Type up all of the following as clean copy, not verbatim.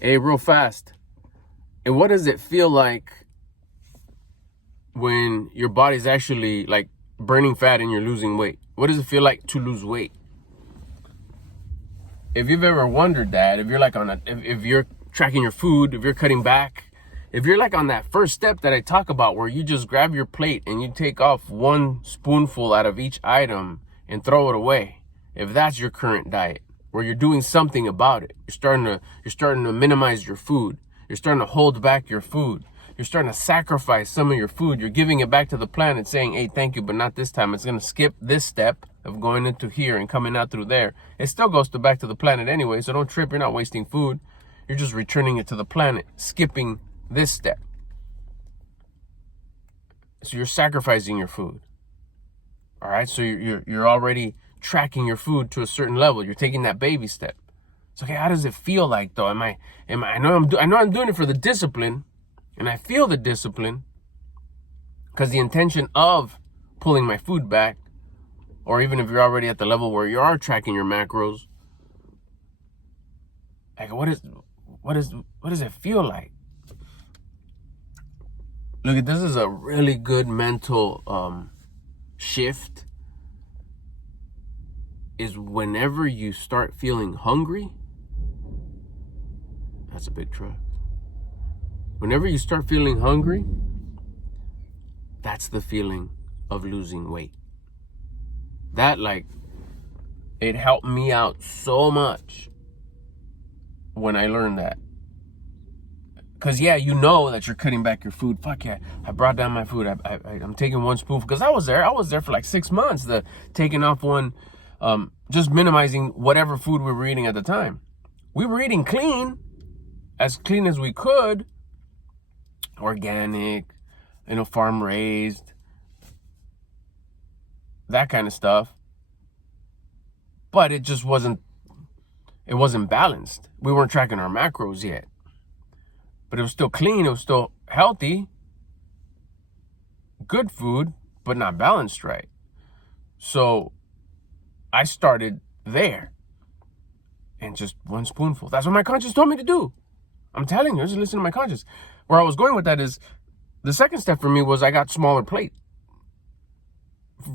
Hey, real fast. And what does it feel like when your body's actually like burning fat and you're losing weight? What does it feel like to lose weight? If you've ever wondered that, if you're like if you're tracking your food, if you're cutting back, if you're like on that first step that I talk about where you just grab your plate and you take off one spoonful out of each item and throw it away, if that's your current diet, where you're doing something about it, you're starting to minimize your food, you're starting to hold back your food, you're starting to sacrifice some of your food, you're giving it back to the planet saying, hey, thank you, but not this time. It's going to skip this step of going into here and coming out through there. It still goes back to the planet anyway, so don't trip. You're not wasting food. You're just returning it to the planet, skipping this step. So you're sacrificing your food. All right, so you're already tracking your food to a certain level. You're taking that baby step. So okay, how does it feel like though? I know I'm doing it for the discipline, and I feel the discipline because the intention of pulling my food back, or even if you're already at the level where you are tracking your macros, like what does it feel like? Look, this is a really good mental shift. Is whenever you start feeling hungry, that's a big truck. Whenever you start feeling hungry, that's the feeling of losing weight. That, like, it helped me out so much when I learned that. Because, yeah, you know that you're cutting back your food. Fuck yeah, I brought down my food. I'm taking one spoonful. Because I was there for like 6 months, taking off one, just minimizing whatever food we were eating at the time. We were eating clean as we could. Organic, farm raised, that kind of stuff. But it just wasn't balanced. We weren't tracking our macros yet. But it was still clean, it was still healthy. Good food, but not balanced right. So I started there. And just one spoonful. That's what my conscience told me to do. I'm telling you, just listen to my conscience. Where I was going with that is, the second step for me was I got smaller plate.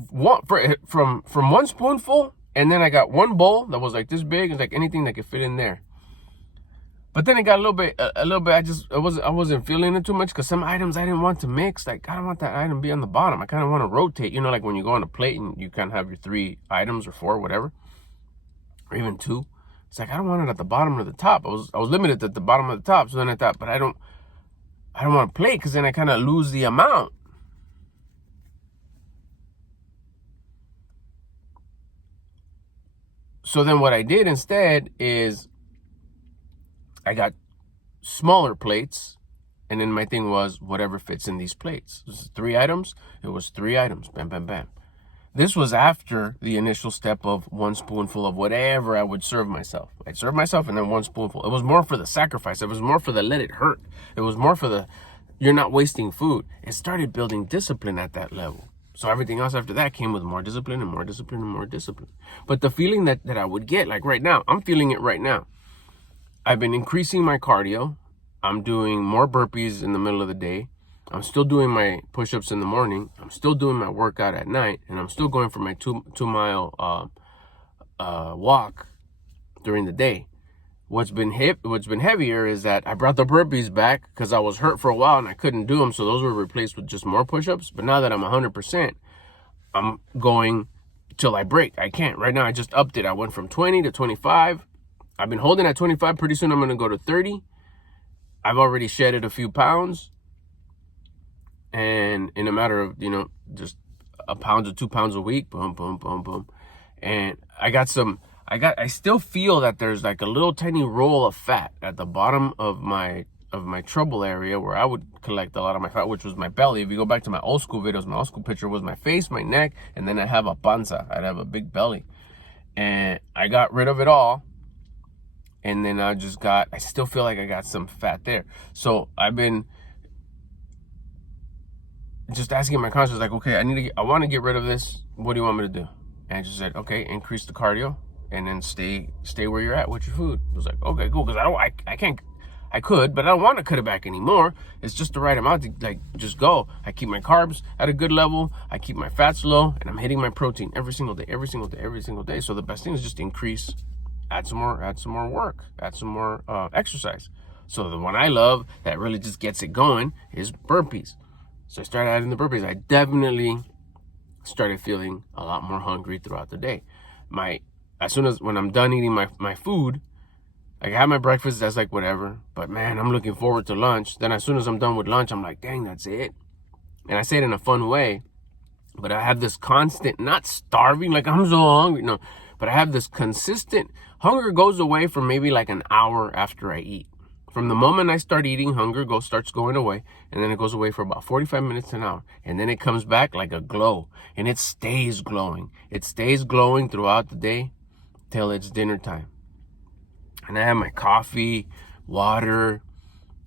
From one spoonful, and then I got one bowl that was like this big. It's like anything that could fit in there. But then it got a little bit. I wasn't feeling it too much because some items I didn't want to mix. Like, I don't want that item to be on the bottom. I kind of want to rotate. Like when you go on a plate and you kind of have your 3 items or 4, whatever, or even 2. It's like I don't want it at the bottom or the top. I was limited at the bottom or the top. So then I thought, but I don't want to plate because then I kind of lose the amount. So then what I did instead is I got smaller plates, and then my thing was whatever fits in these plates. This is 3 items. It was 3 items. Bam, bam, bam. This was after the initial step of one spoonful of whatever I would serve myself. I'd serve myself and then one spoonful. It was more for the sacrifice. It was more for the let it hurt. It was more for the you're not wasting food. It started building discipline at that level. So everything else after that came with more discipline and more discipline and more discipline. But the feeling that I would get, like right now, I'm feeling it right now. I've been increasing my cardio. I'm doing more burpees in the middle of the day. I'm still doing my push-ups in the morning. I'm still doing my workout at night. And I'm still going for my 2-mile walk during the day. What's been heavier is that I brought the burpees back because I was hurt for a while and I couldn't do them. So those were replaced with just more push-ups. But now that I'm 100%, I'm going till I break. I can't. Right now, I just upped it. I went from 20 to 25. I've been holding at 25. Pretty soon, I'm going to go to 30. I've already shedded a few pounds. And in a matter of, just a pound or 2 pounds a week, boom, boom, boom, boom. And I still feel that there's like a little tiny roll of fat at the bottom of my trouble area where I would collect a lot of my fat, which was my belly. If you go back to my old school videos, my old school picture was my face, my neck, and then I have a panza. I'd have a big belly. And I got rid of it all. And then I still feel like I got some fat there. So I've been just asking my conscience, like, okay, I want to get rid of this. What do you want me to do? And I just said, okay, increase the cardio and then stay where you're at with your food. It was like, okay, cool. Because I could, but I don't want to cut it back anymore. It's just the right amount to like just go. I keep my carbs at a good level. I keep my fats low, and I'm hitting my protein every single day, every single day, every single day. So the best thing is just increase, add some more work, add some more exercise. So the one I love that really just gets it going is burpees. So I started adding the burpees. I definitely started feeling a lot more hungry throughout the day. As soon as when I'm done eating my food, I have my breakfast, that's like whatever. But man, I'm looking forward to lunch. Then as soon as I'm done with lunch, I'm like, dang, that's it. And I say it in a fun way, but I have this constant, not starving, like I'm so hungry, no. But I have this consistent, hunger goes away for maybe like an hour after I eat. From the moment I start eating, hunger starts going away, and then it goes away for about 45 minutes to an hour. And then it comes back like a glow, and it stays glowing. It stays glowing throughout the day till it's dinner time. And I have my coffee, water.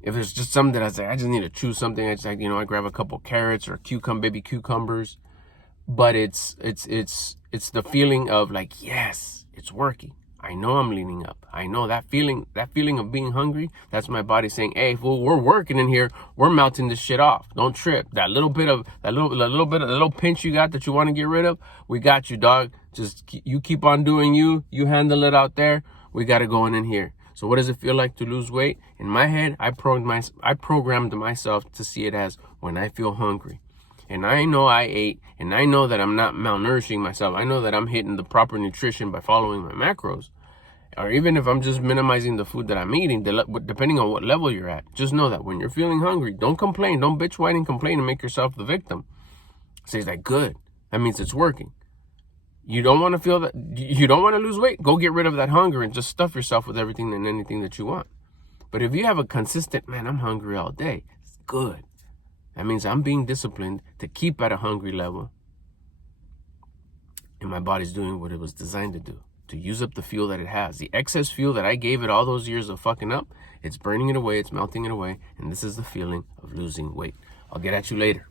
If there's just something that I say, I just need to chew something, I just like, I grab a couple carrots or baby cucumbers. But it's the feeling of like, yes, it's working. I know I'm leaning up. I know that feeling of being hungry, that's my body saying, hey, fool, we're working in here. We're melting this shit off. Don't trip. That little pinch you got that you want to get rid of, we got you, dog. Just you keep on doing you. You handle it out there. We got it going in here. So what does it feel like to lose weight? In my head, I programmed myself to see it as when I feel hungry. And I know I ate, and I know that I'm not malnourishing myself. I know that I'm hitting the proper nutrition by following my macros. Or even if I'm just minimizing the food that I'm eating, depending on what level you're at, just know that when you're feeling hungry, don't complain. Don't bitch, whine, and complain and make yourself the victim. Say like, good. That means it's working. You don't want to feel that, you don't want to lose weight. Go get rid of that hunger and just stuff yourself with everything and anything that you want. But if you have a consistent, man, I'm hungry all day, it's good. That means I'm being disciplined to keep at a hungry level. And my body's doing what it was designed to do, to use up the fuel that it has. The excess fuel that I gave it all those years of fucking up, it's burning it away, it's melting it away. And this is the feeling of losing weight. I'll get at you later.